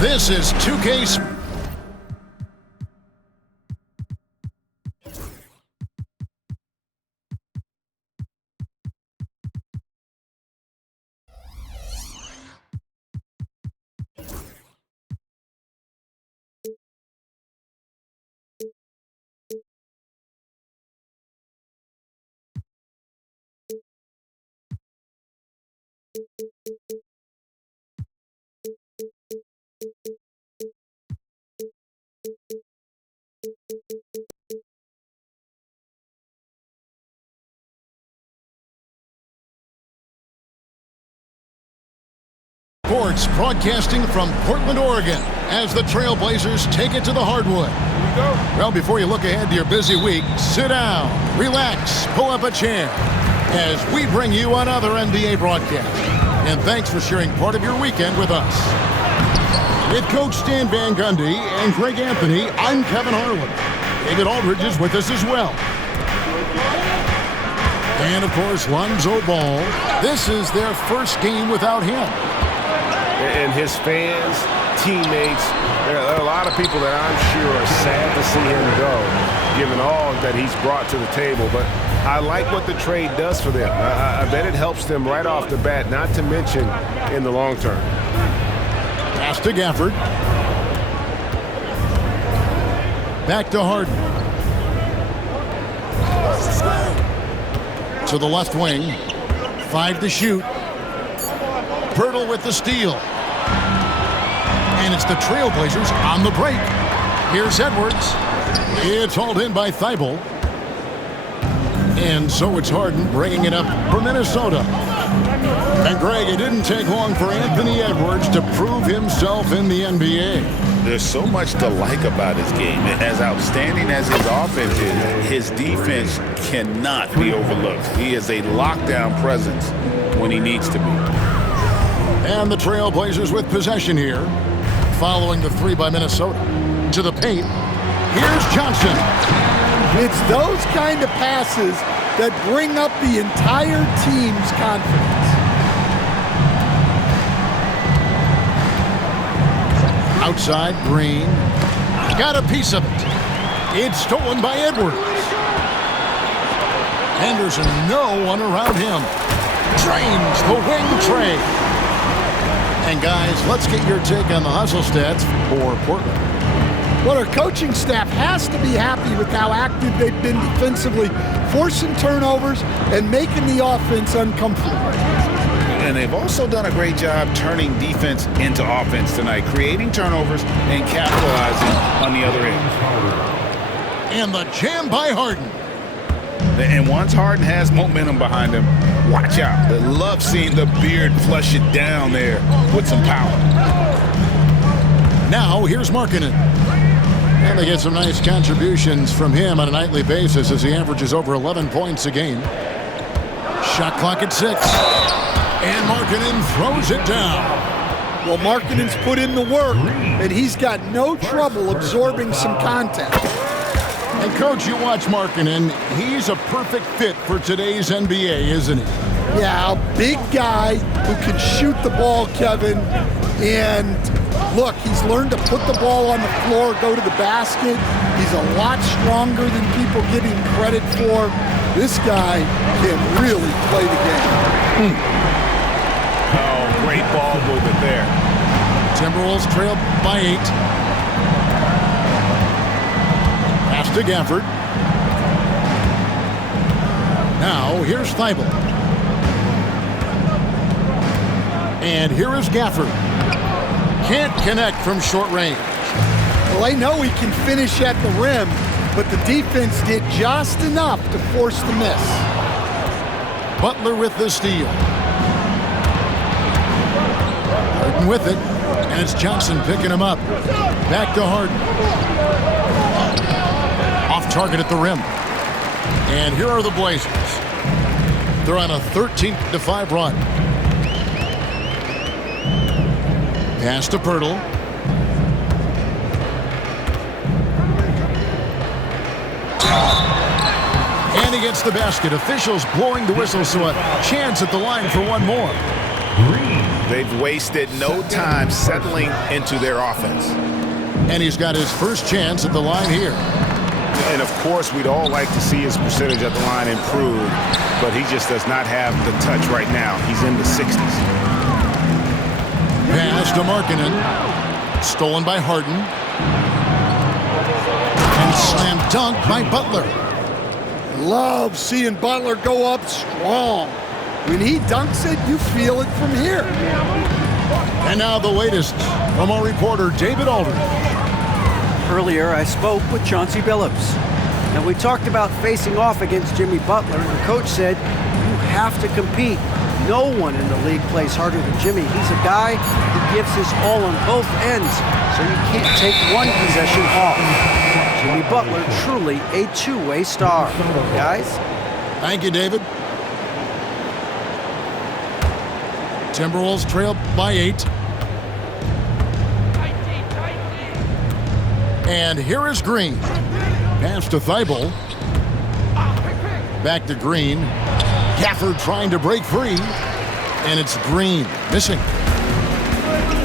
This is 2K. Sports broadcasting from Portland, Oregon, as the TrailBlazers take it to the hardwood. Here we go. Well, before you look ahead to your busy week, sit down, relax, pull up a chair, as we bring you another NBA broadcast. And thanks for sharing part of your weekend with us. With Coach Stan Van Gundy and Greg Anthony, I'm Kevin Harlan. David Aldridge is with us as well. And, of course, Lonzo Ball. This is their first game without him. And his fans, teammates, there are a lot of people that I'm sure are sad to see him go, given all that he's brought to the table. But I like what the trade does for them. I bet it helps them right off the bat, not to mention in the long term. Pass to Gafford. Back to Harden. To the left wing. 5 to shoot. Pirtle with the steal. And it's the TrailBlazers on the break. Here's Edwards. It's hauled in by Thibault. And so it's Harden bringing it up for Minnesota. And Greg, it didn't take long for Anthony Edwards to prove himself in the NBA. There's so much to like about his game. As outstanding as his offense is, his defense cannot be overlooked. He is a lockdown presence when he needs to be. And the TrailBlazers with possession here, following the 3 by Minnesota. To the paint, here's Johnson. It's those kind of passes that bring up the entire team's confidence. Outside, Green. Got a piece of it. It's stolen by Edwards. Henderson, no one around him. Drains the wing trade. And guys, let's get your take on the hustle stats for Portland. Well, our coaching staff has to be happy with how active they've been defensively, forcing turnovers and making the offense uncomfortable. And they've also done a great job turning defense into offense tonight, creating turnovers and capitalizing on the other end. And the jam by Harden. And once Harden has momentum behind him, watch out. I love seeing the beard flush it down there with some power. Now, here's Markkanen. And they get some nice contributions from him on a nightly basis as he averages over 11 points a game. Shot clock at 6. And Markkanen throws it down. Well, Markkanen's put in the work, and he's got no trouble absorbing some contact. And, Coach, you watch Markkanen. He's a perfect fit for today's NBA, isn't he? Yeah, a big guy who can shoot the ball, Kevin. And, look, he's learned to put the ball on the floor, go to the basket. He's a lot stronger than people give him credit for. This guy can really play the game. Oh, great ball movement there. Timberwolves trail by 8. Pass to Gafford. Now, here's Thibault. And here is Gafford. Can't connect from short range. Well, I know he can finish at the rim, but the defense did just enough to force the miss. Butler with the steal. Harden with it, and it's Johnson picking him up. Back to Harden. Off target at the rim. And here are the Blazers. They're on a 13-5 run. Pass to Pirtle. And he gets the basket. Officials blowing the whistle, so a chance at the line for one more. They've wasted no time settling into their offense. And he's got his first chance at the line here. And, of course, we'd all like to see his percentage at the line improve, but he just does not have the touch right now. He's in the 60s. Pass to Markkanen. Stolen by Harden. And slam dunk by Butler. Love seeing Butler go up strong. When he dunks it, you feel it from here. And now the latest from our reporter, David Aldridge. Earlier, I spoke with Chauncey Billups, and we talked about facing off against Jimmy Butler, and the coach said, you have to compete. No one in the league plays harder than Jimmy. He's a guy who gives his all on both ends, so you can't take one possession off. Jimmy Butler, truly a two-way star. Guys? Thank you, David. Timberwolves trail by 8. And here is Green. Pass to Thibault. Back to Green. Gafford trying to break free. And it's Green missing.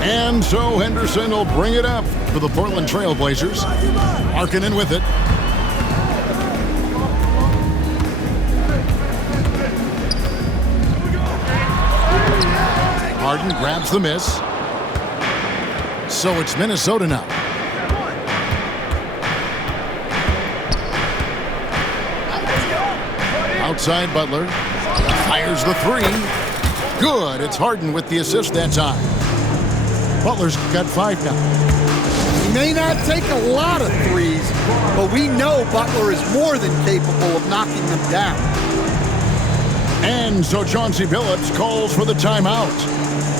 And so Henderson will bring it up for the Portland TrailBlazers. Markkanen with it. Harden grabs the miss. So it's Minnesota now. Outside Butler. Fires the three. Good. It's Harden with the assist that time. Butler's got 5 now. He may not take a lot of threes, but we know Butler is more than capable of knocking them down. And so Chauncey Billups calls for the timeout.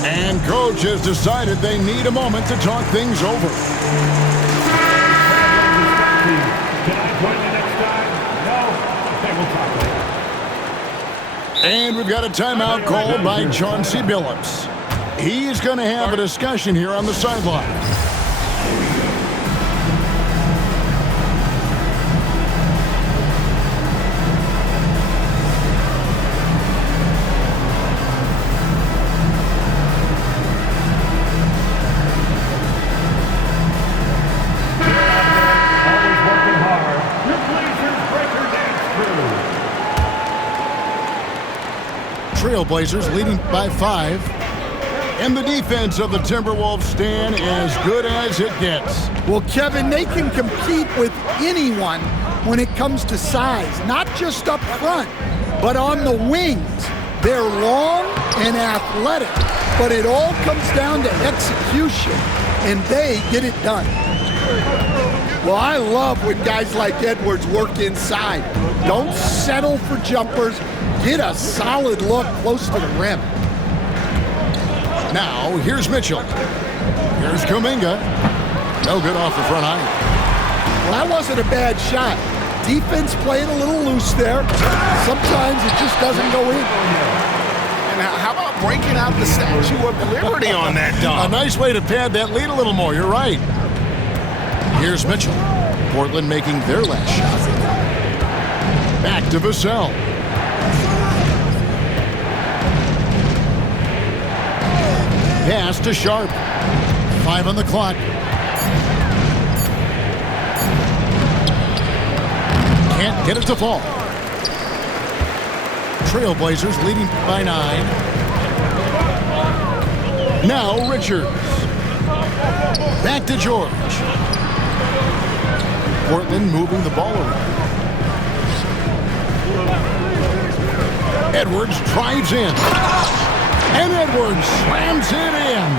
And coach has decided they need a moment to talk things over. And we've got a timeout called by Chauncey Billups. He's going to have a discussion here on the sideline. Trailblazers leading by 5. And the defense of the Timberwolves stand as good as it gets. Well, Kevin, they can compete with anyone when it comes to size, not just up front, but on the wings. They're long and athletic, but it all comes down to execution, and they get it done. Well, I love when guys like Edwards work inside. Don't settle for jumpers. Get a solid look close to the rim. Now, here's Mitchell. Here's Kuminga. No good off the front iron. Well, that wasn't a bad shot. Defense playing a little loose there. Sometimes it just doesn't go in. And how about breaking out the Statue of Liberty on that dunk? A nice way to pad that lead a little more. You're right. Here's Mitchell. Portland making their last shot. Back to Vassell. Pass to Sharp. 5 on the clock. Can't get it to fall. Trailblazers leading by 9. Now Richards. Back to George. Portland moving the ball around. Edwards drives in. And Edwards slams it in.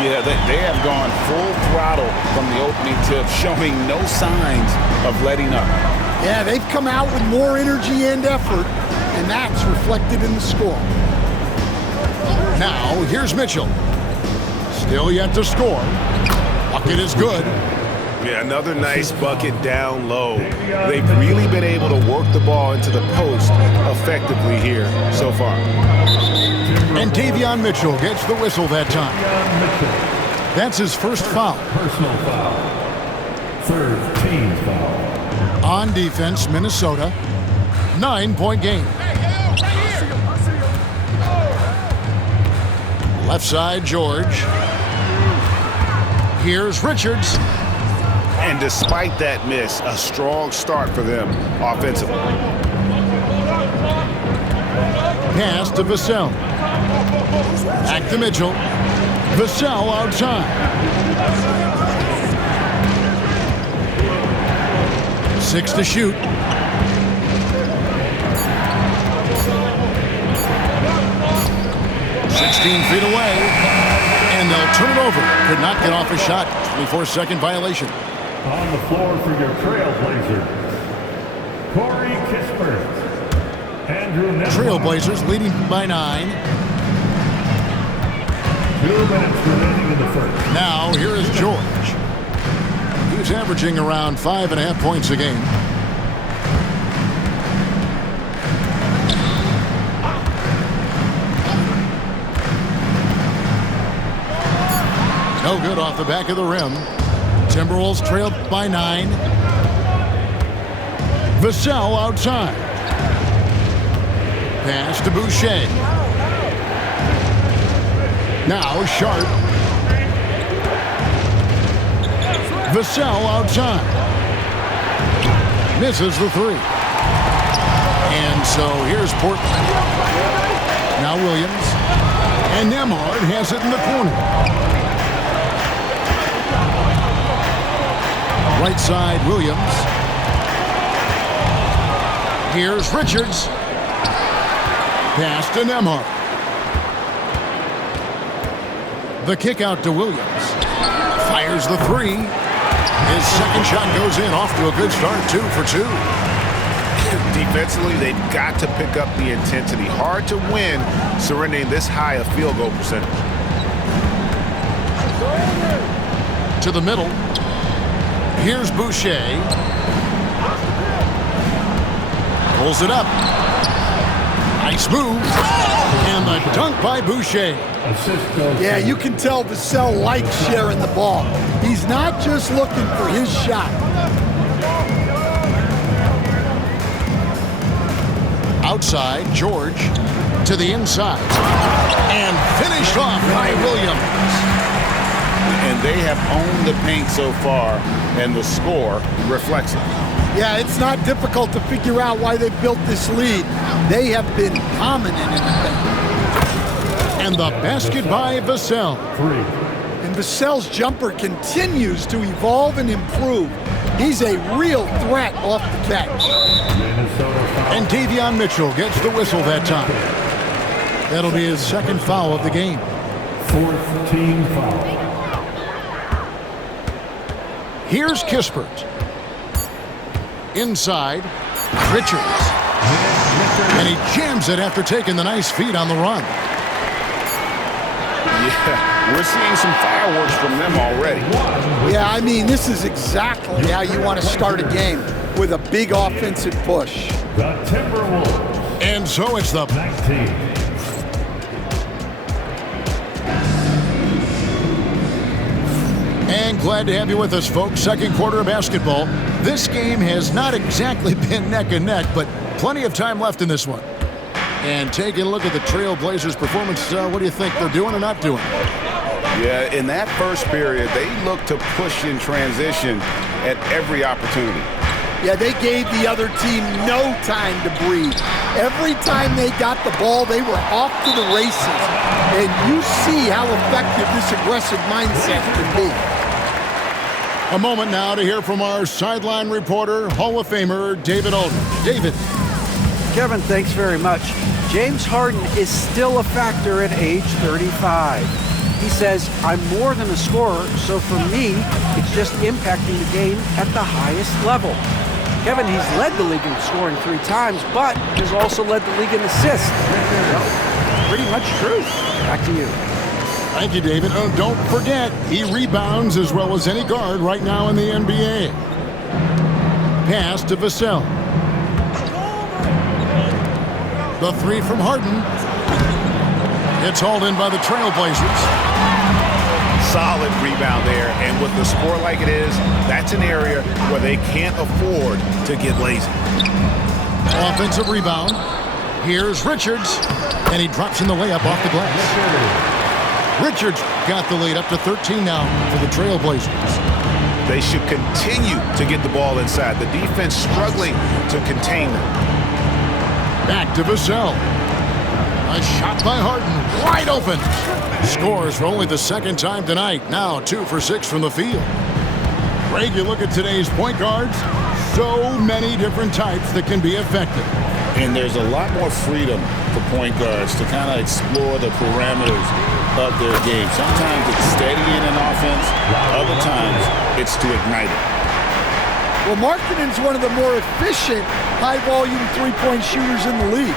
Yeah, they have gone full throttle from the opening tip, showing no signs of letting up. Yeah, they've come out with more energy and effort, and that's reflected in the score. Now, here's Mitchell. Still yet to score. Bucket is good. Yeah, another nice bucket down low. They've really been able to work the ball into the post effectively here so far. And Davion Mitchell gets the whistle that time. That's his first foul. Personal foul. Third team foul. On defense, Minnesota. 9-point game. Left side, George. Here's Richards. And despite that miss, a strong start for them offensively. Pass to Vassell. Back to Mitchell. Vassell outside. 6 to shoot. 16 feet away. And they'll turn it over. Could not get off a shot. 24-second violation. On the floor for your TrailBlazers, Corey Kispert. Andrew Nembhard. Trailblazers leading by 9. 2 minutes remaining in the first. Now, here is George. He's averaging around 5.5 points a game. No good off the back of the rim. Timberwolves trailed by 9. Vassell outside. Pass to Boucher. Now Sharp. Vassell outside. Misses the 3. And so here's Portland. Now Williams. And Nembhard has it in the corner. Right side, Williams. Here's Richards. Pass to Nembhard. The kick out to Williams. Fires the 3. His second shot goes in, off to a good start, 2 for 2. Defensively, they've got to pick up the intensity. Hard to win surrendering this high a field goal percentage. To the middle. Here's Boucher. Pulls it up. Nice move. And the dunk by Boucher. Yeah, you can tell Vassell likes sharing the ball. He's not just looking for his shot. Outside, George to the inside. And finished off by Williams. And they have owned the paint so far, and the score reflects it. Yeah, it's not difficult to figure out why they built this lead. They have been dominant in the paint. And the basket by Vassell. 3. And Vassell's jumper continues to evolve and improve. He's a real threat off the catch. And Davion Mitchell gets the whistle that time. That'll be his second foul of the game. 4th team foul. Here's Kispert. Inside, Richards. And he jams it after taking the nice feed on the run. Yeah, we're seeing some fireworks from them already. Yeah, I mean, this is exactly how you want to start a game, with a big offensive push. The Timberwolves. And so it's the 19. And glad to have you with us, folks. Second quarter of basketball. This game has not exactly been neck and neck, but plenty of time left in this one. And taking a look at the TrailBlazers' performance, what do you think they're doing or not doing? Yeah, in that first period, they looked to push in transition at every opportunity. Yeah, they gave the other team no time to breathe. Every time they got the ball, they were off to the races. And you see how effective this aggressive mindset can be. A moment now to hear from our sideline reporter, Hall of Famer David Aldridge. David. Kevin, thanks very much. James Harden is still a factor at age 35. He says, I'm more than a scorer, so for me, it's just impacting the game at the highest level. Kevin, he's led the league in scoring 3 times, but has also led the league in assists. So, pretty much true. Back to you. Thank you, David. Oh, don't forget, he rebounds as well as any guard right now in the NBA. Pass to Vassell. The 3 from Harden. It's hauled in by the TrailBlazers. Solid rebound there, and with the score like it is, that's an area where they can't afford to get lazy. Offensive rebound. Here's Richards, and he drops in the layup off the glass. Richards got the lead up to 13 now for the TrailBlazers. They should continue to get the ball inside. The defense struggling to contain them. Back to Vassell. A shot by Harden, wide open. Scores for only the second time tonight. Now 2 for 6 from the field. Greg, you look at today's point guards, so many different types that can be effective. And there's a lot more freedom for point guards to kind of explore the parameters of their game. Sometimes it's steadying an offense. Other times it's to ignite it. Well, Markkanen's one of the more efficient high-volume three-point shooters in the league.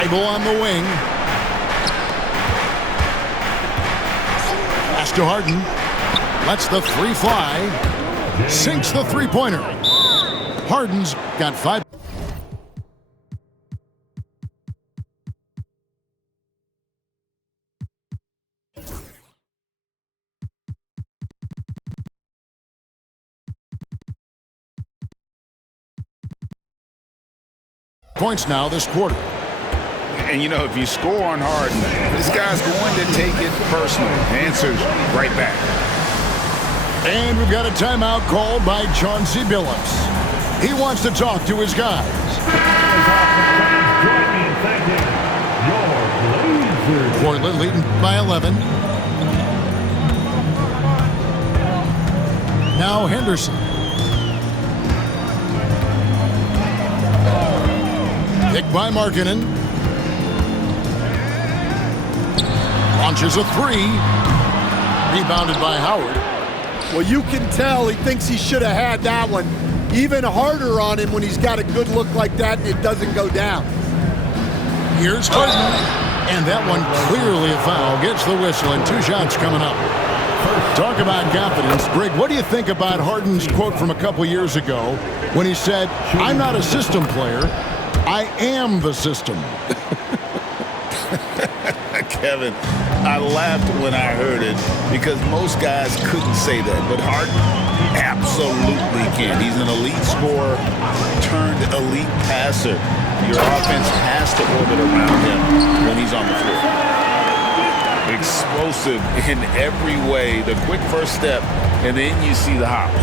Ivo on the wing. Pass to Harden. Lets the three fly. Sinks the three-pointer. Harden's got 5. Points now this quarter. And, you know, if you score on Harden, this guy's going to take it personal. Answers right back. And we've got a timeout called by Chauncey Billups. He wants to talk to his guys. Join me in thanking your Blazers. Portland leading by 11. Now Henderson. Picked by Markkanen. Launches a three. Rebounded by Howard. Well, you can tell he thinks he should have had that one. Even harder on him when he's got a good look like that and it doesn't go down. Here's Harden. And that one clearly a foul. Gets the whistle and 2 shots coming up. Talk about confidence. Greg, what do you think about Harden's quote from a couple years ago when he said, "I'm not a system player. I am the system." Kevin, I laughed when I heard it because most guys couldn't say that, but Harden absolutely can. He's an elite scorer turned elite passer. Your offense has to orbit around him when he's on the floor. Explosive in every way, the quick first step, and then you see the hops.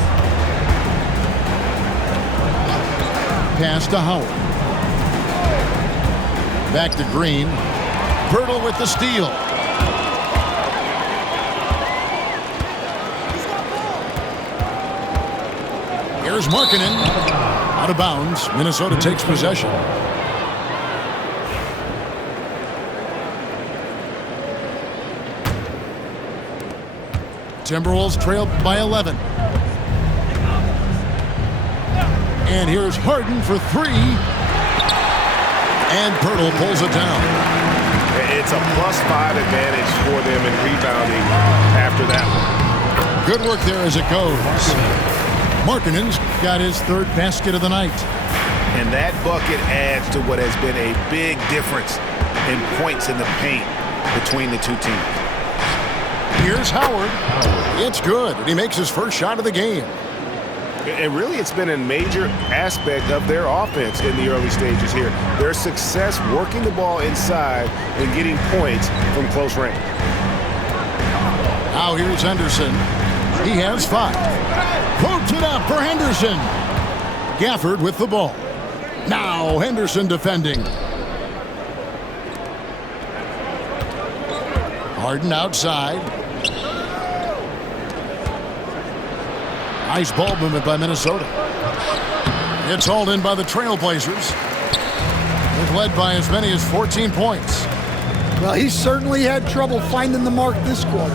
Pass to Howard. Back to Green. Pirtle with the steal. Here's Markkanen. Out of bounds. Minnesota takes possession. Timberwolves trail by 11. And here's Harden for 3. And Pirtle pulls it down. It's a +5 advantage for them in rebounding after that one. Good work there as it goes. Markkanen's got his 3rd basket of the night. And that bucket adds to what has been a big difference in points in the paint between the two teams. Here's Howard. It's good. And he makes his first shot of the game. And really, it's been a major aspect of their offense in the early stages here. Their success working the ball inside and getting points from close range. Now here's Henderson. He has 5. Quotes it up for Henderson. Gafford with the ball. Now Henderson defending. Harden outside. Nice ball movement by Minnesota. It's hauled in by the TrailBlazers. They've led by as many as 14 points. Well, he certainly had trouble finding the mark this quarter.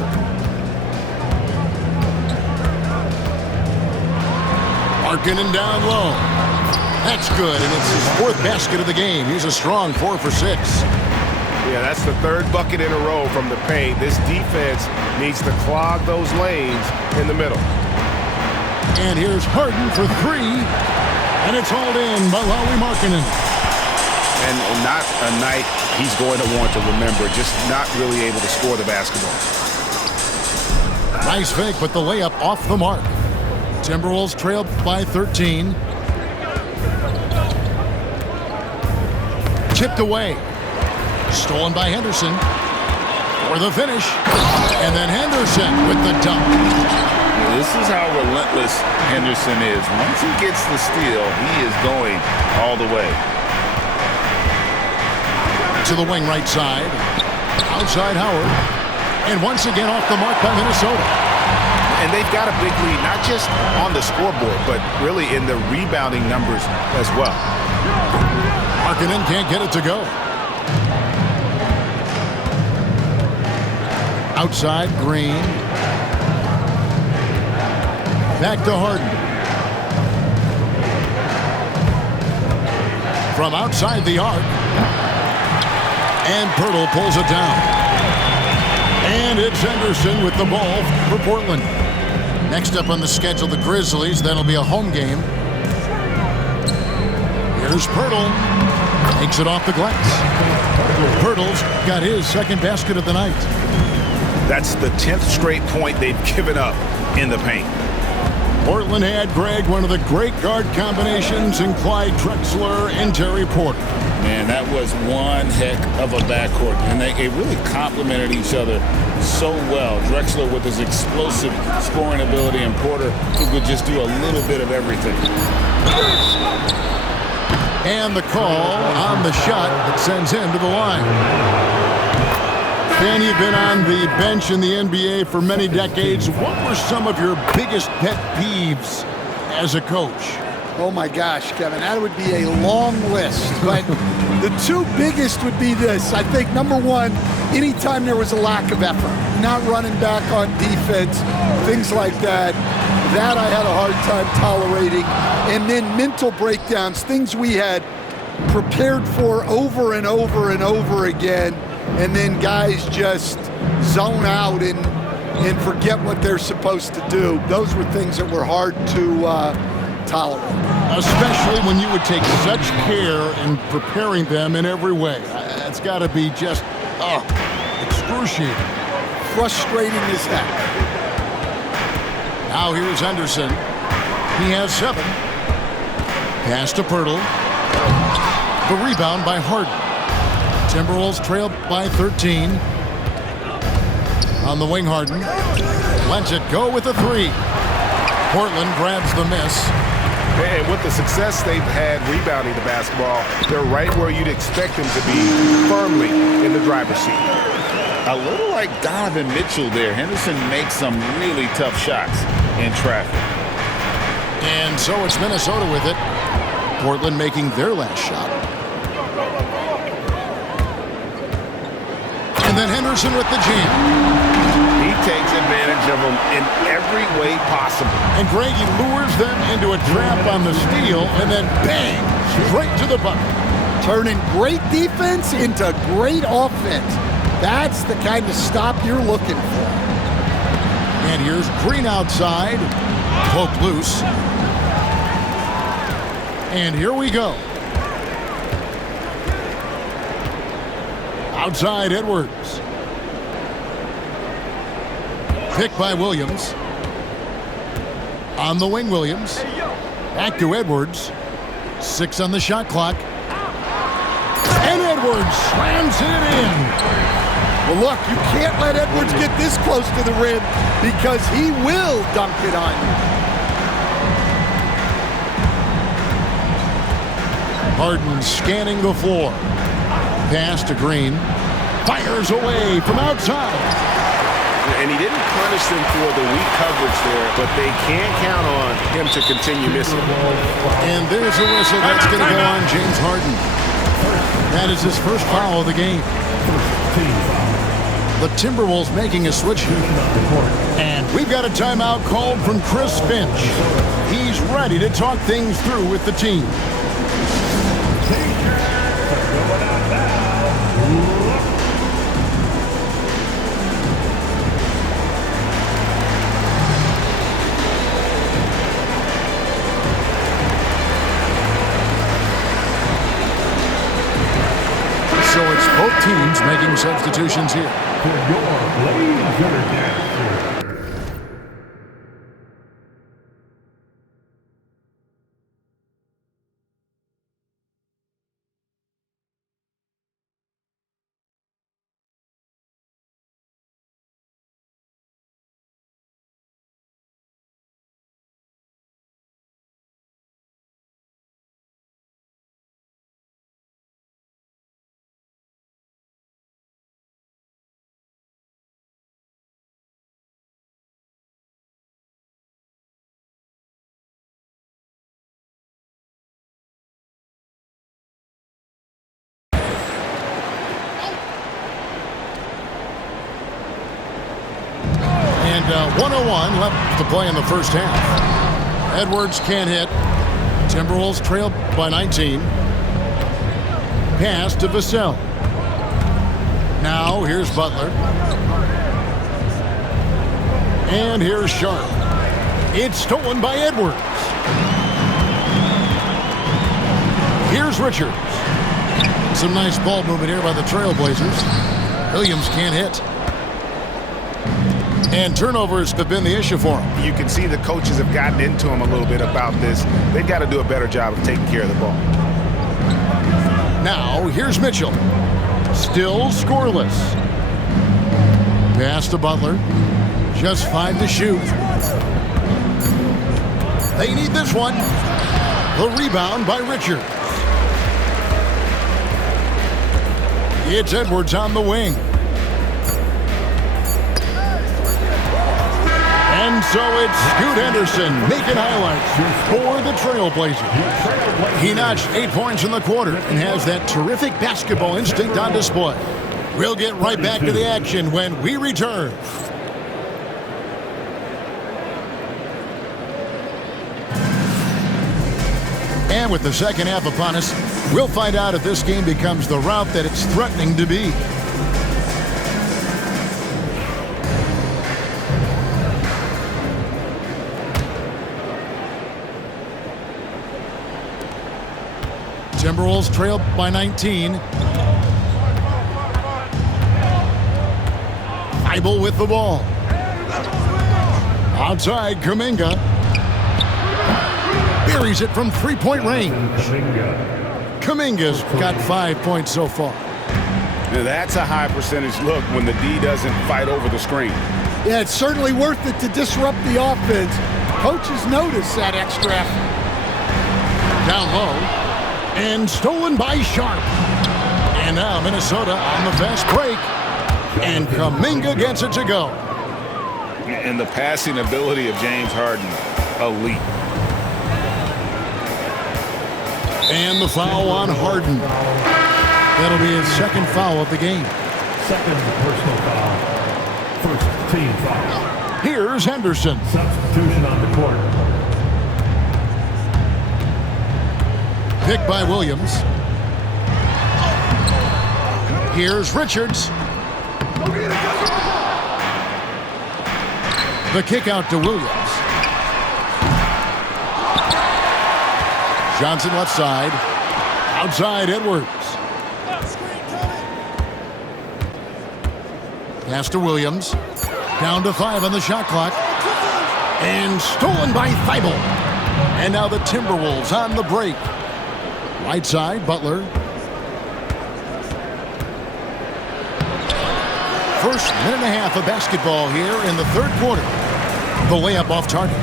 Markkanen down low. That's good, and it's his 4th basket of the game. He's a strong 4 for 6. Yeah, that's the 3rd bucket in a row from the paint. This defense needs to clog those lanes in the middle. And here's Harden for 3. And it's hauled in by Markkanen. And not a night he's going to want to remember, just not really able to score the basketball. Nice fake, but the layup off the mark. Timberwolves trailed by 13. Chipped away. Stolen by Henderson for the finish. And then Henderson with the dunk. This is how relentless Henderson is. Once he gets the steal, he is going all the way. To the wing right side. Outside Howard. And once again off the mark by Minnesota. And they've got a big lead, not just on the scoreboard, but really in the rebounding numbers as well. Markkanen can't get it to go. Outside, Green. Back to Harden. From outside the arc. And Pirtle pulls it down. And it's Henderson with the ball for Portland. Next up on the schedule, the Grizzlies. That'll be a home game. Here's Pirtle. Takes it off the glass. Pirtle's got his second basket of the night. That's the 10th straight point they've given up in the paint. Portland had, Greg, one of the great guard combinations in Clyde Drexler and Terry Porter. Man, that was one heck of a backcourt, and they really complemented each other so well. Drexler with his explosive scoring ability, and Porter who could just do a little bit of everything. And the call on the shot that sends him to the line. Dan, you've been on the bench in the NBA for many decades. What were some of your biggest pet peeves as a coach? Oh my gosh, Kevin, that would be a long list. But the two biggest would be this. I think number one, anytime there was a lack of effort, not running back on defense, things like that, that I had a hard time tolerating. And then mental breakdowns, things we had prepared for over and over and over again. And then guys just zone out and forget what they're supposed to do. Those were things that were hard to tolerate. Especially when you would take such care in preparing them in every way. It's got to be just, excruciating. Frustrating as heck. Now here's Henderson. He has 7. Pass to Pirtle. The rebound by Harden. Timberwolves trail by 13. On the wing, Harden lets it go with a 3. Portland grabs the miss. And with the success they've had rebounding the basketball, they're right where you'd expect them to be, firmly in the driver's seat. A little like Donovan Mitchell there. Henderson makes some really tough shots in traffic. And so it's Minnesota with it. Portland making their last shot. And then Henderson with the jam. He takes advantage of them in every way possible. And Greg, he lures them into a trap on the steal, and then bang, straight to the bucket. Turning great defense into great offense. That's the kind of stop you're looking for. And here's Green outside. Poke loose. And here we go. Outside Edwards. Pick by Williams. On the wing, Williams. Back to Edwards. 6 on the shot clock. And Edwards slams it in. Well, look, you can't let Edwards get this close to the rim because he will dunk it on you. Harden scanning the floor. Pass to Green. Fires away from outside. And he didn't punish them for the weak coverage there, but they can't count on him to continue missing. And there's a whistle that's going to go on James Harden. That is his first foul of the game. The Timberwolves making a switch here. And we've got a timeout called from Chris Finch. He's ready to talk things through with the team. So it's both teams making substitutions here. For your Blazer 1:01 left to play in the first half. Edwards can't hit. Timberwolves trail by 19. Pass to Vassell. Now here's Butler. And here's Sharp. It's stolen by Edwards. Here's Richards. Some nice ball movement here by the TrailBlazers. Williams can't hit. And turnovers have been the issue for him. You can see the coaches have gotten into him a little bit about this. They've got to do a better job of taking care of the ball. Now, here's Mitchell. Still scoreless. Pass to Butler. Just 5 to shoot. They need this one. The rebound by Richards. It's Edwards on the wing. And so it's Scoot Henderson making highlights for the TrailBlazers. He notched 8 points in the quarter and has that terrific basketball instinct on display. We'll get right back to the action when we return. And with the second half upon us, we'll find out if this game becomes the rout that it's threatening to be. Timberwolves trail by 19. Thibault with the ball. Outside, Kuminga. Buries it from three-point range. Kuminga's got 5 points so far. Now that's a high percentage look when the D doesn't fight over the screen. Yeah, it's certainly worth it to disrupt the offense. Coaches notice that extra effort. Down low. And stolen by Sharp. And now Minnesota on the fast break. And Kuminga gets it to go. And the passing ability of James Harden, elite. And the foul on Harden. That'll be his second foul of the game. Second personal foul. First team foul. Here's Henderson. Substitution on the court. Pick by Williams. Here's Richards. The kick out to Williams. Johnson left side. Outside Edwards. Pass to Williams. Down to 5 on the shot clock. And stolen by Thibault. And now the Timberwolves on the break. Right side, Butler. First minute and a half of basketball here in the third quarter. The layup off target.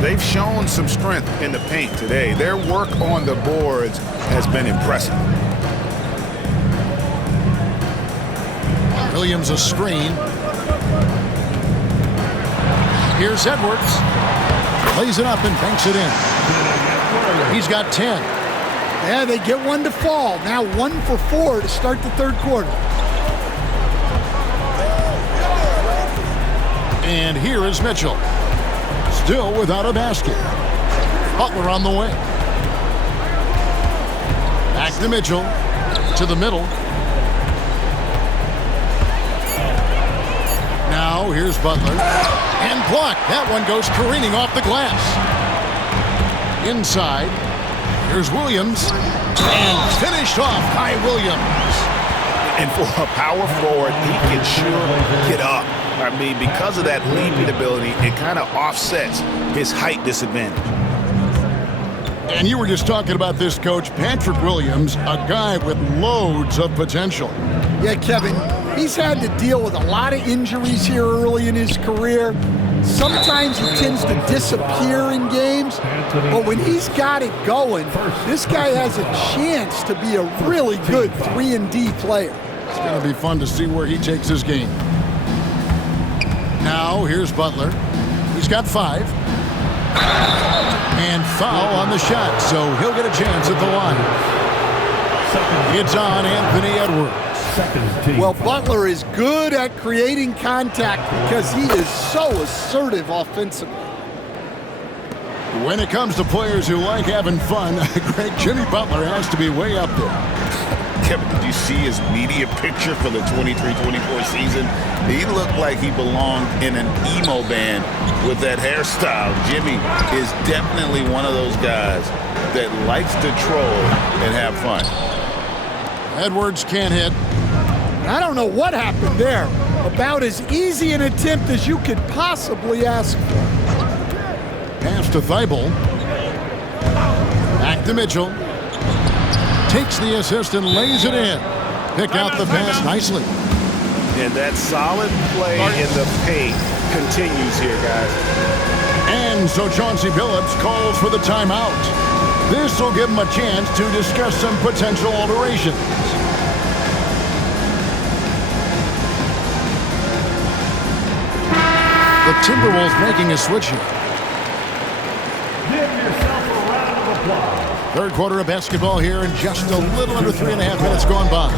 They've shown some strength in the paint today. Their work on the boards has been impressive. Williams a screen. Here's Edwards. Lays it up and banks it in. He's got 10. Yeah, they get one to fall. Now 1 for 4 to start the third quarter. And here is Mitchell. Still without a basket. Butler on the wing. Back to Mitchell. To the middle. Now here's Butler. And blocked. That one goes careening off the glass. Inside. Here's Williams. And finished off by Williams. And for a power forward, he can sure get up. I mean, because of that leaping ability, it kind of offsets his height disadvantage. And you were just talking about this, Coach. Patrick Williams, a guy with loads of potential. Yeah, Kevin, he's had to deal with a lot of injuries here early in his career. Sometimes he tends to disappear in games, but when he's got it going, this guy has a chance to be a really good 3-and-D player. It's going to be fun to see where he takes his game. Now, here's Butler. He's got 5. And foul on the shot, so he'll get a chance at the line. It's on Anthony Edwards. second team. Well, Butler is good at creating contact because he is so assertive offensively. When it comes to players who like having fun, Greg, Jimmy Butler has to be way up there. Kevin, did you see his media picture for the 23-24 season? He looked like he belonged in an emo band with that hairstyle. Jimmy is definitely one of those guys that likes to troll and have fun. Edwards can't hit. I don't know what happened there. About as easy an attempt as you could possibly ask for. Pass to Thibault. Back to Mitchell. Takes the assist and lays it in. Pick out the pass nicely. And that solid play in the paint continues here, guys. And so Chauncey Billups calls for the timeout. This will give him a chance to discuss some potential alterations. The Timberwolves making a switch here. Give yourself a round of applause. Third quarter of basketball here and just a little under 3.5 minutes gone by.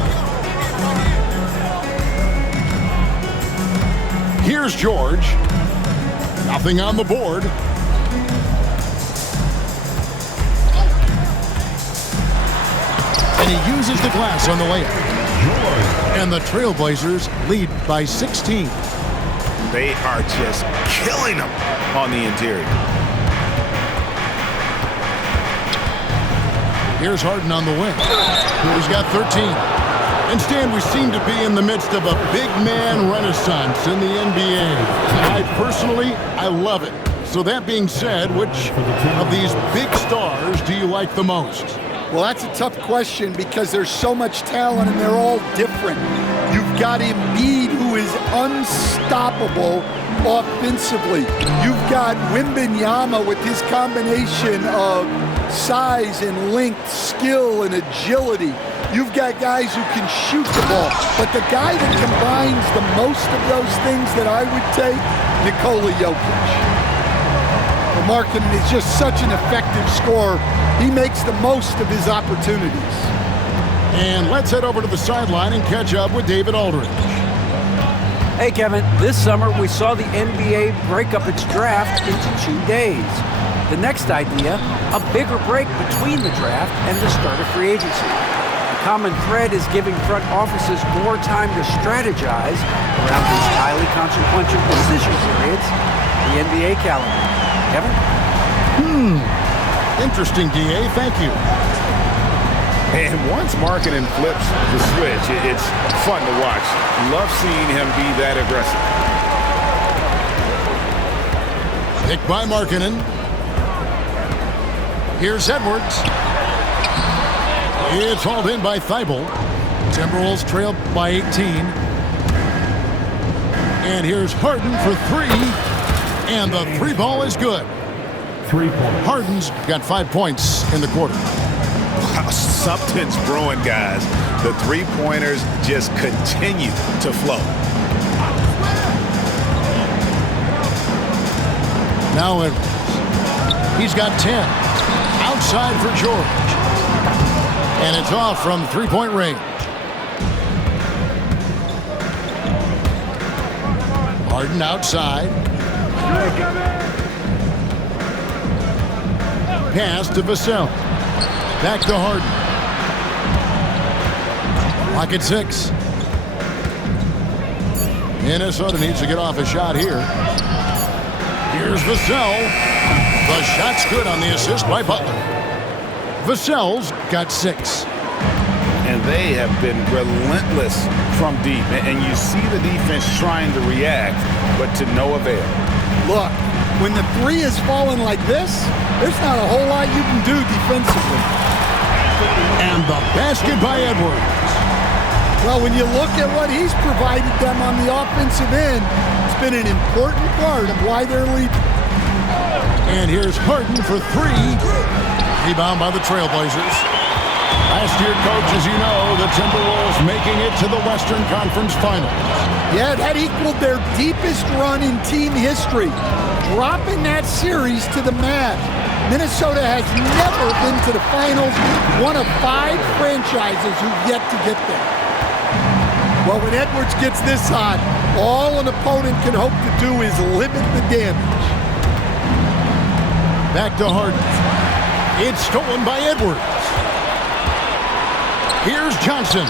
Here's George. Nothing on the board. And he uses the glass on the layup. And the TrailBlazers lead by 16. They are just killing them on the interior. Here's Harden on the wing. He's got 13. And Stan, we seem to be in the midst of a big man renaissance in the NBA. I love it. So that being said, which of these big stars do you like the most? Well, that's a tough question because there's so much talent and they're all different. You've got Embiid, who is unstoppable offensively. You've got Wembanyama with his combination of size and length, skill and agility. You've got guys who can shoot the ball. But the guy that combines the most of those things that I would take, Nikola Jokic. Markkanen is just such an effective scorer. He makes the most of his opportunities. And let's head over to the sideline and catch up with David Aldridge. Hey, Kevin, this summer we saw the NBA break up its draft into 2 days. The next idea, a bigger break between the draft and the start of free agency. The common thread is giving front offices more time to strategize around these highly consequential decision periods, the NBA calendar. Kevin? Interesting, DA. Thank you. And once Markkanen flips the switch, it's fun to watch. Love seeing him be that aggressive. Picked by Markkanen. Here's Edwards. It's hauled in by Thibault. Timberwolves trail by 18. And here's Harden for three. And the three ball is good. 3 points. Harden's got 5 points in the quarter. Wow, something's brewing, guys. The three-pointers just continue to flow. Now he's got 10. Outside for George. And it's off from three-point range. Harden outside. Pass to Vassell. Back to Harden. Clock at 6. Minnesota needs to get off a shot here. Here's Vassell. The shot's good on the assist by Butler. Vassell's got 6. And they have been relentless from deep. And you see the defense trying to react, but to no avail. Look, when the three is falling like this, there's not a whole lot you can do defensively. And the basket by Edwards. Well, when you look at what he's provided them on the offensive end, it's been an important part of why they're leading. And here's Harden for three. Rebound by the TrailBlazers. Last year, coach, as you know, the Timberwolves making it to the Western Conference Finals. Yeah, that equaled their deepest run in team history, dropping that series to the Mavs. Minnesota has never been to the finals, one of 5 franchises who've yet to get there. Well, when Edwards gets this hot, all an opponent can hope to do is limit the damage. Back to Harden. It's stolen by Edwards. Here's Johnson.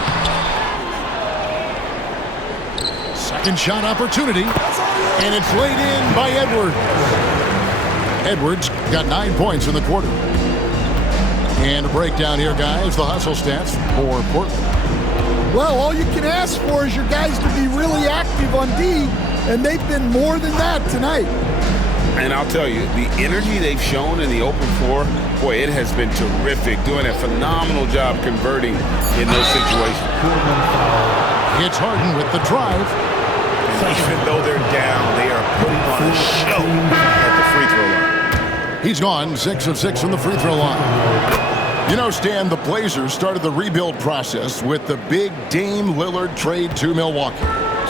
Second shot opportunity, and it's laid in by Edwards. Edwards got 9 points in the quarter. And a breakdown here, guys. The hustle stats for Portland. Well, all you can ask for is your guys to be really active on D, and they've been more than that tonight. And I'll tell you, the energy they've shown in the open floor, boy, it has been terrific. Doing a phenomenal job converting in those situations. It's Harden with the drive. Even though they're down, they are putting on a show at the free throw line. He's gone 6 of 6 from the free throw line. You know, Stan, the Blazers started the rebuild process with the big Dame Lillard trade to Milwaukee.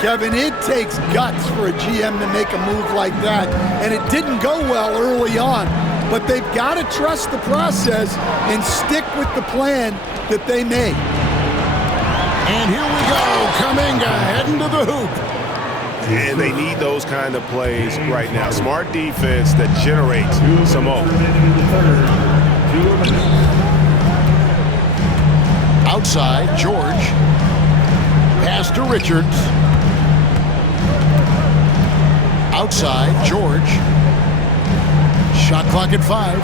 Kevin, it takes guts for a GM to make a move like that, and it didn't go well early on. But they've got to trust the process and stick with the plan that they made. And here we go, Kuminga heading to the hoop. And they need those kind of plays right now. Smart defense that generates some open. Outside, George. Pass to Richards. Outside, George. Shot clock at 5.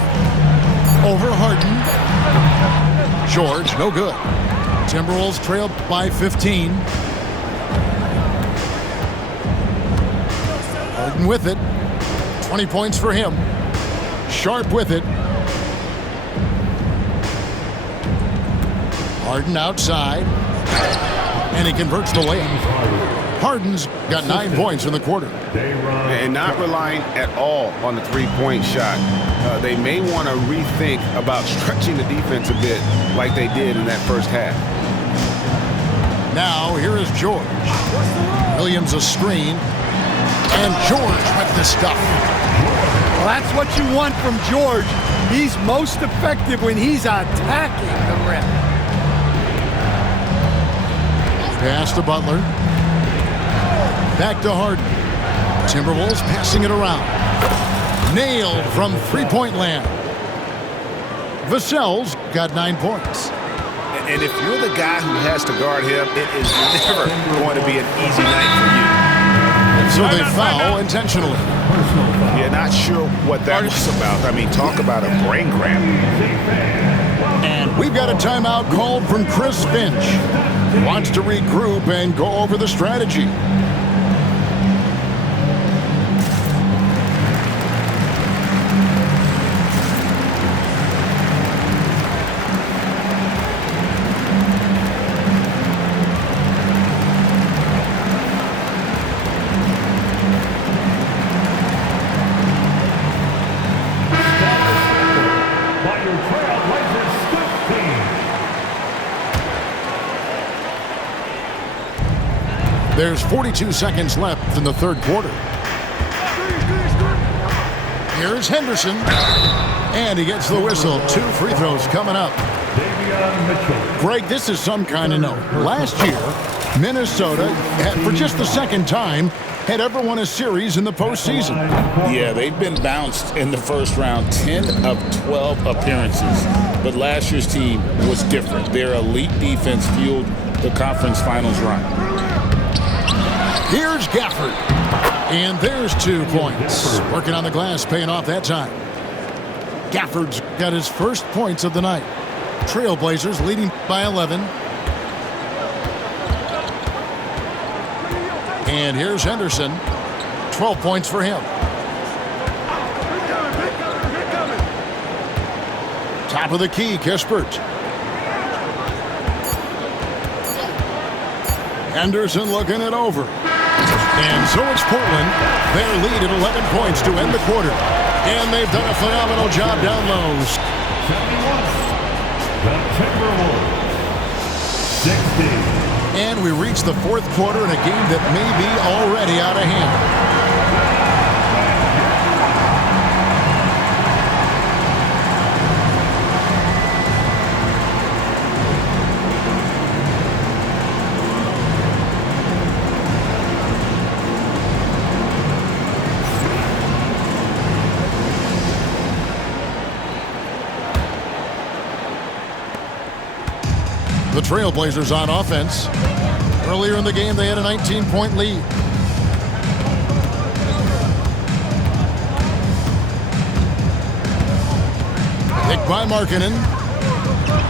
Over Harden. George, no good. Timberwolves trailed by 15. Harden with it. 20 points for him. Sharp with it. Harden outside. And he converts the layup. Harden's got 9 points in the quarter. And not relying at all on the three-point shot. They may want to rethink about stretching the defense a bit like they did in that first half. Now, here is George. Williams a screen. And George with the stuff. Well, that's what you want from George. He's most effective when he's attacking the rim. Pass to Butler. Back to Harden. Timberwolves passing it around. Nailed from three-point land. Vassell's got 9 points. And if you're the guy who has to guard him, it is never going to be an easy night for you. So they foul intentionally. Yeah, not sure what that was about. I mean, talk about a brain cramp. And we've got a timeout called from Chris Finch. Wants to regroup and go over the strategy. There's 42 seconds left in the third quarter. Here's Henderson. And he gets the whistle. 2 free throws coming up. Greg, this is some kind of note. Last year, Minnesota, for just the second time, had ever won a series in the postseason. Yeah, they've been bounced in the first round, 10 of 12 appearances. But last year's team was different. Their elite defense fueled the conference finals run. Here's Gafford. And there's 2 points. Working on the glass, paying off that time. Gafford's got his first points of the night. TrailBlazers leading by 11. And here's Henderson. 12 points for him. Top of the key, Kispert. Henderson looking it over. And so it's Portland. Their lead at 11 points to end the quarter. And they've done a phenomenal job down low. The Timberwolves, 60. And we reach the fourth quarter in a game that may be already out of hand. The TrailBlazers on offense. Earlier in the game, they had a 19-point lead. Picked by Markkanen.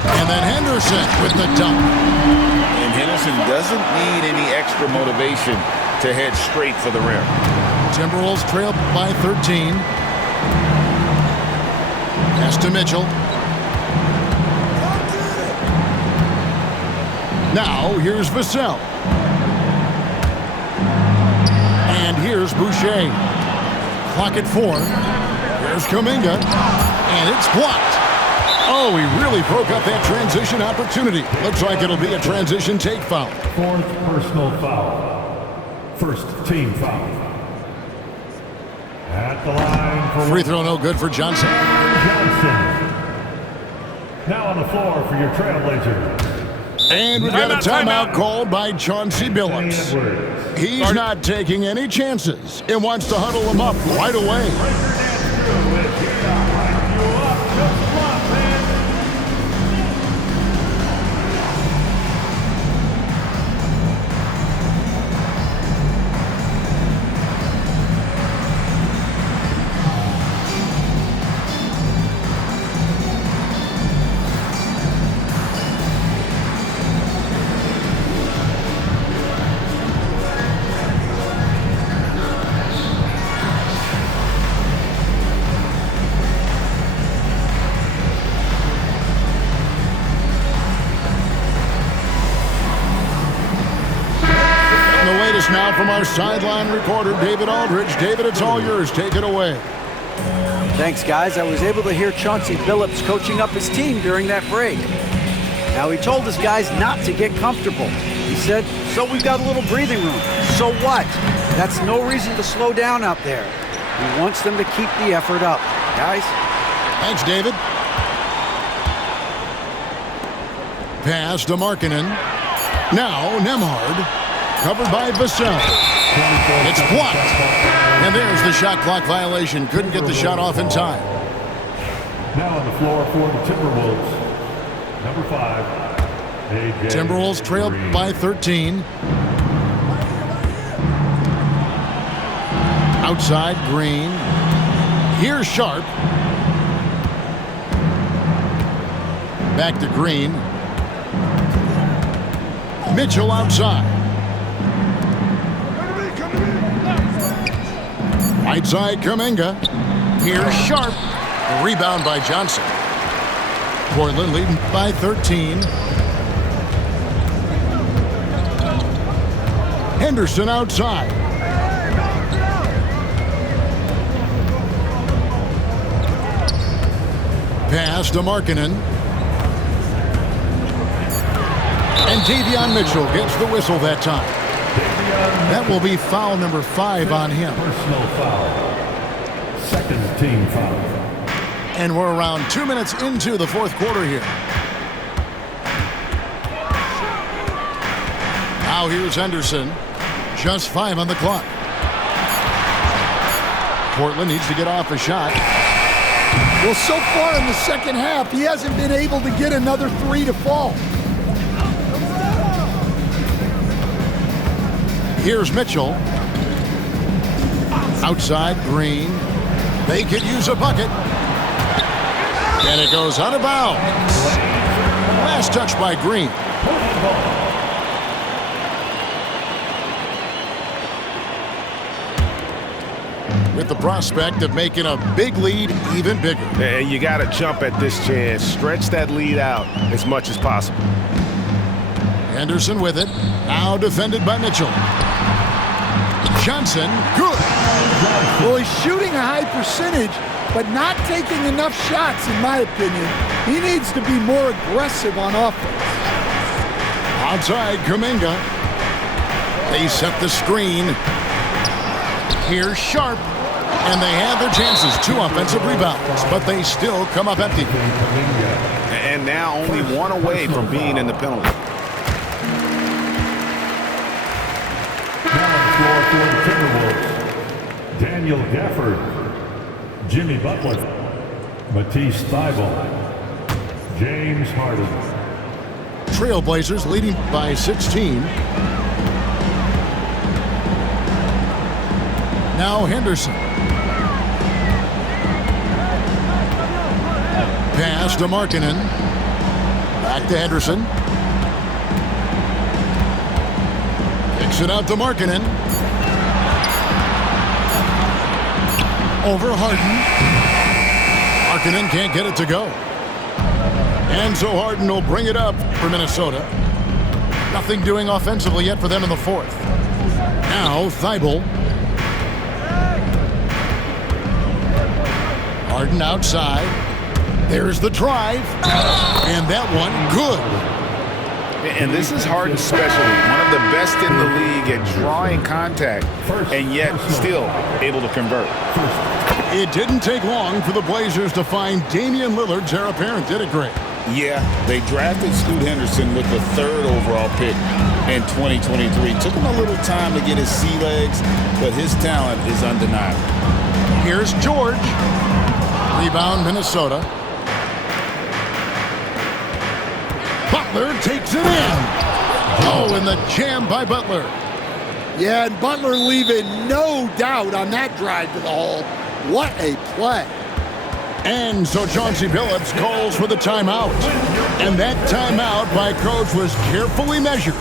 And then Henderson with the dunk. And Henderson doesn't need any extra motivation to head straight for the rim. Timberwolves trail by 13. Pass to Mitchell. Now, here's Vassell. And here's Boucher. Clock at 4. Here's Kuminga. And it's blocked. Oh, he really broke up that transition opportunity. Looks like it'll be a transition take foul. Fourth personal foul. First team foul. At the line for Free throw no good for Johnson. Johnson. Now on the floor for your TrailBlazers. And we've got a timeout called by Chauncey Billups. He's not taking any chances and wants to huddle them up right away. Now from our sideline reporter, David Aldridge. David, it's all yours. Take it away. Thanks, guys. I was able to hear Chauncey Billups coaching up his team during that break. Now, he told his guys not to get comfortable. He said, so we've got a little breathing room. So what? That's no reason to slow down out there. He wants them to keep the effort up. Guys? Thanks, David. Pass to Markkanen. Now, Nembhard. Covered by Vassell. It's blocked. And there's the shot clock violation. Couldn't get the shot off in time. Now on the floor for the Timberwolves. Number 5. Timberwolves trailed by 13. Outside, Green. Here's Sharp. Back to Green. Mitchell outside. Right side, Kuminga. Here's Sharp. A rebound by Johnson. Portland leading by 13. Henderson outside. Pass to Markkanen. And Davion Mitchell gets the whistle that time. That will be foul number 5 on him. Personal foul. Second team foul. And we're around 2 minutes into the fourth quarter here. Now here's Henderson. Just 5 on the clock. Portland needs to get off a shot. Well, so far in the second half, he hasn't been able to get another 3 to fall. Here's Mitchell. Outside, Green. They could use a bucket. And it goes out of bounds. Last touch by Green. With the prospect of making a big lead even bigger. And you got to jump at this chance. Stretch that lead out as much as possible. Henderson with it. Now defended by Mitchell. Johnson, good. Well, he's shooting a high percentage, but not taking enough shots, in my opinion. He needs to be more aggressive on offense. Outside, Kuminga. They set the screen. Here's Sharp. And they had their chances. 2 offensive rebounds, but they still come up empty. And now only 1 away from being in the penalty. Floor for the Timberwolves. Daniel Gafford, Jimmy Butler, Matisse Thybulle, James Harden. Trailblazers leading by 16. Now Henderson. Pass to Markkanen. Back to Henderson. Kicks it out to Markkanen. Over Harden. Markkanen can't get it to go. And so Harden will bring it up for Minnesota. Nothing doing offensively yet for them in the fourth. Now Thibault. Harden outside. There's the drive. And that one good. And this is Harden's specialty. One of the best in the league at drawing contact and yet still able to convert. It didn't take long for the Blazers to find Damian Lillard's heir apparent, did it, Greg? Yeah, they drafted Scoot Henderson with the 3rd overall pick in 2023. Took him a little time to get his sea legs, but his talent is undeniable. Here's George. Rebound, Minnesota. Butler takes it in. Oh, and the jam by Butler. Yeah, and Butler leaving no doubt on that drive to the hole. What a play. And so Chauncey Billups calls for the timeout. And that timeout by Coach was carefully measured,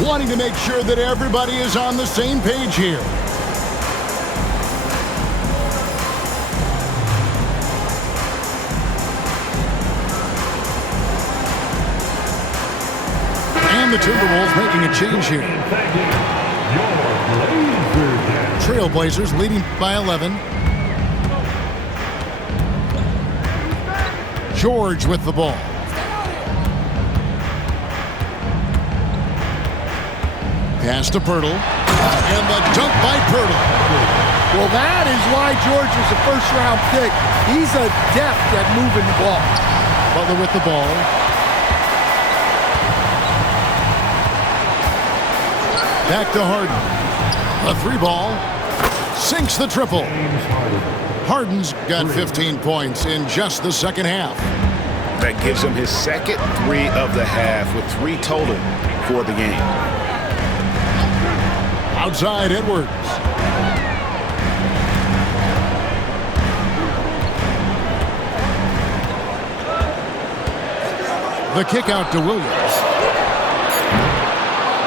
wanting to make sure that everybody is on the same page here. And the Timberwolves making a change here. Trailblazers leading by 11. George with the ball. Pass to Pirtle. And the dunk by Pirtle. Well, that is why George was a first-round pick. He's adept at moving the ball. Butler with the ball. Back to Harden. A 3-ball. Sinks the triple. Harden's got 15 points in just the second half. That gives him his second 3 of the half with 3 total for the game. Outside Edwards. The kick out to Williams.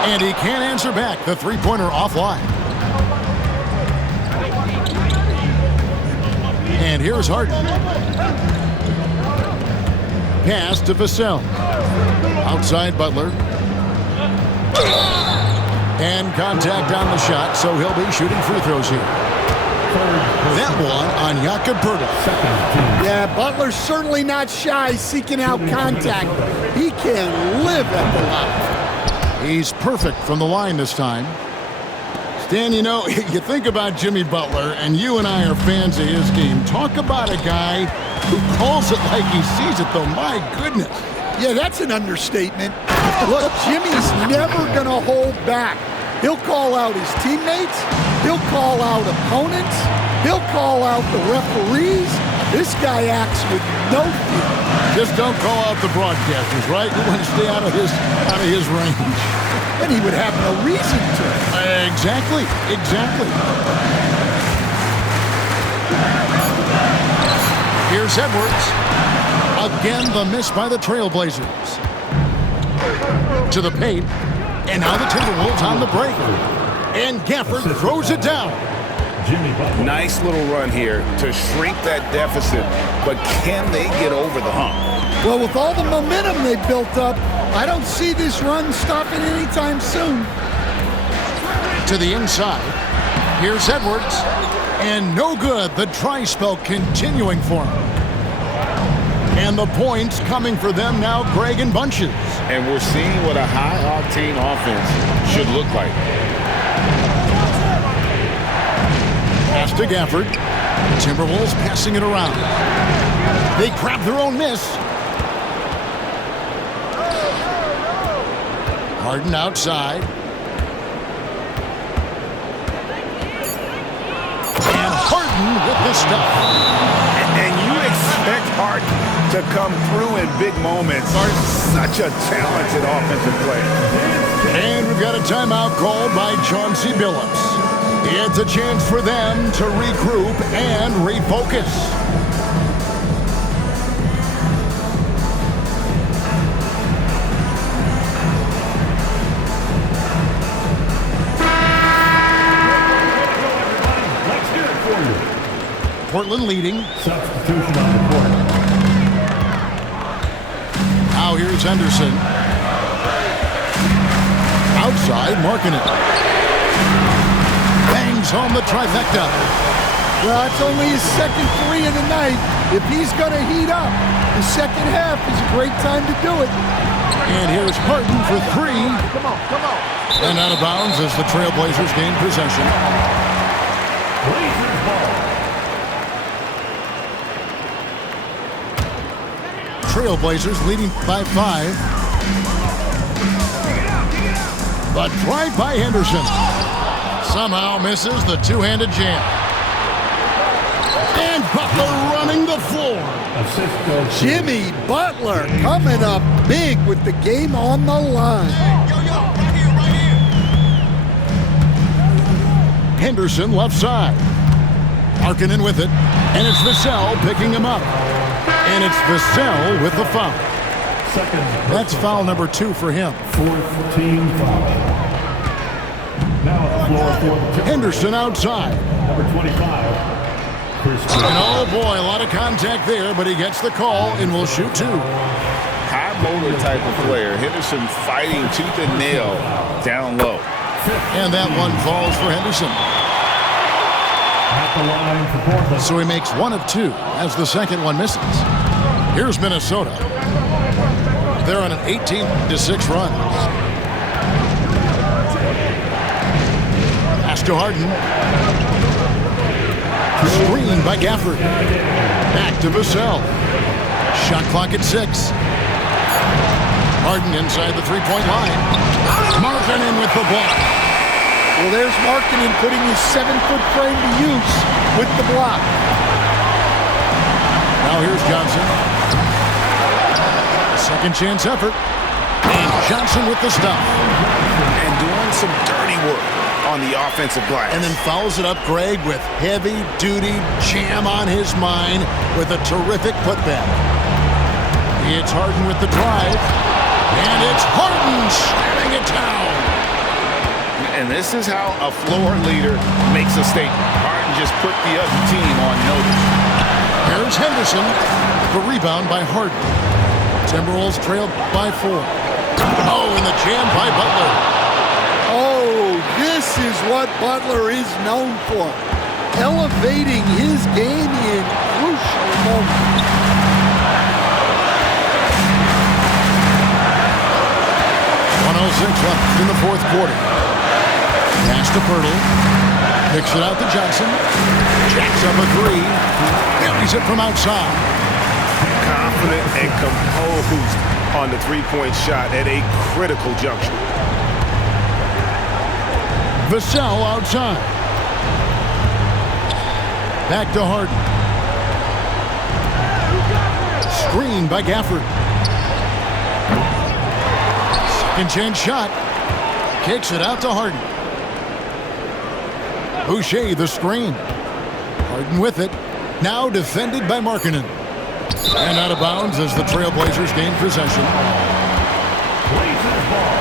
And he can't answer back. The three-pointer offline. And here's Harden. Pass to Vassell. Outside Butler. And contact on the shot, so he'll be shooting free throws here. That one on Jakob Poeltl. Yeah, Butler's certainly not shy seeking out contact. He can live at the line. He's perfect from the line this time. Stan, you know, you think about Jimmy Butler, and you and I are fans of his game. Talk about a guy who calls it like he sees it, though. My goodness. Yeah, that's an understatement. Look, Jimmy's never going to hold back. He'll call out his teammates. He'll call out opponents. He'll call out the referees. This guy acts with no fear. Just don't call out the broadcasters, right? You want to stay out of his range. And he would have no reason to. Exactly. Here's Edwards. Again, the miss by the Trailblazers. To the paint. And now the Timberwolves on the break. And Gafford throws it down. Nice little run here to shrink that deficit, but can they get over the hump? Well, with all the momentum they built up, I don't see this run stopping anytime soon. To the inside. Here's Edwards. And no good. The dry spell continuing for him. And the points coming for them now, Greg, in bunches. And we're seeing what a high-octane offense should look like. Pass to Gafford. Timberwolves passing it around. They grab their own miss. Harden outside. And Harden with the stuff. And you expect Harden to come through in big moments. Such a talented offensive player. And we've got a timeout called by Chauncey Billups. It's a chance for them to regroup and refocus. Portland leading. Substitution on the court. Now here's Henderson. Outside, marking it. Bangs home the trifecta. Well, it's only his second three of the night. If he's going to heat up, the second half is a great time to do it. And here's Harden for three. Come on. And out of bounds as the TrailBlazers gain possession. Blazers ball. TrailBlazers leading by 5. The drive by Henderson. Somehow misses the two-handed jam. And Butler running the floor. Assist goes to Jimmy Butler coming up big with the game on the line. Henderson left side. Markkanen with it. And it's Vassell picking him up. And it's Vassell with the foul. second. That's foul number 2 for him. Fourth team foul. Now on the floor for the Timberwolves. Henderson outside. Number 25. Chris. And oh boy, a lot of contact there, but he gets the call and will shoot 2. High motor type of player. Henderson fighting tooth and nail down low. And that one falls for Henderson. At the line for Portland. So he makes 1 of 2 as the second one misses. Here's Minnesota. They're on an 18-6 run. Pass to Harden. Screen by Gafford. Back to Vassell. Shot clock at 6. Harden inside the three-point line. Markkanen with the block. Well, there's Markkanen putting his 7-foot frame to use with the block. Now here's Johnson. Second chance effort. And Johnson with the stop. And doing some dirty work on the offensive glass. And then follows it up, Greg, with heavy-duty jam on his mind with a terrific putback. It's Harden with the drive. And it's Harden slamming it down. And this is how a floor leader makes a statement. Harden just put the other team on notice. Here's Henderson. The rebound by Harden. Timberwolves trailed by 4. Oh, and the jam by Butler. Oh, this is what Butler is known for. Elevating his game in crucial moments. 1:06 left in the fourth quarter. Pass to Pirtle. Picks it out to Johnson. Jacks up a 3. Buries it from outside. Confident and composed on the three-point shot at a critical juncture. Vassell outside. Back to Harden. Screen by Gafford. Second chance shot. Kicks it out to Harden. Boucher the screen. Harden with it. Now defended by Markkanen. And out of bounds as the TrailBlazers gain possession. Blazers ball.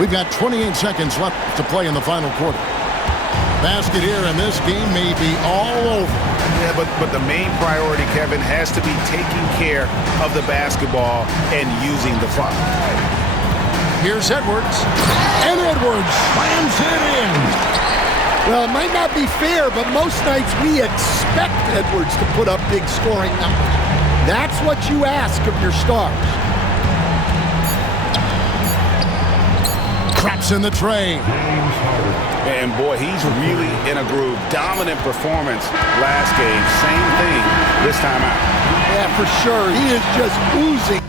We've got 28 seconds left to play in the final quarter. Basket here, and this game may be all over. Yeah, but the main priority, Kevin, has to be taking care of the basketball and using the clock. Here's Edwards. And Edwards slams it in. Well, it might not be fair, but most nights we expect Edwards to put up big scoring numbers. That's what you ask of your stars. Traps in the tray. And boy, he's really in a groove. Dominant performance last game. Same thing this time out. Yeah, for sure. He is just oozing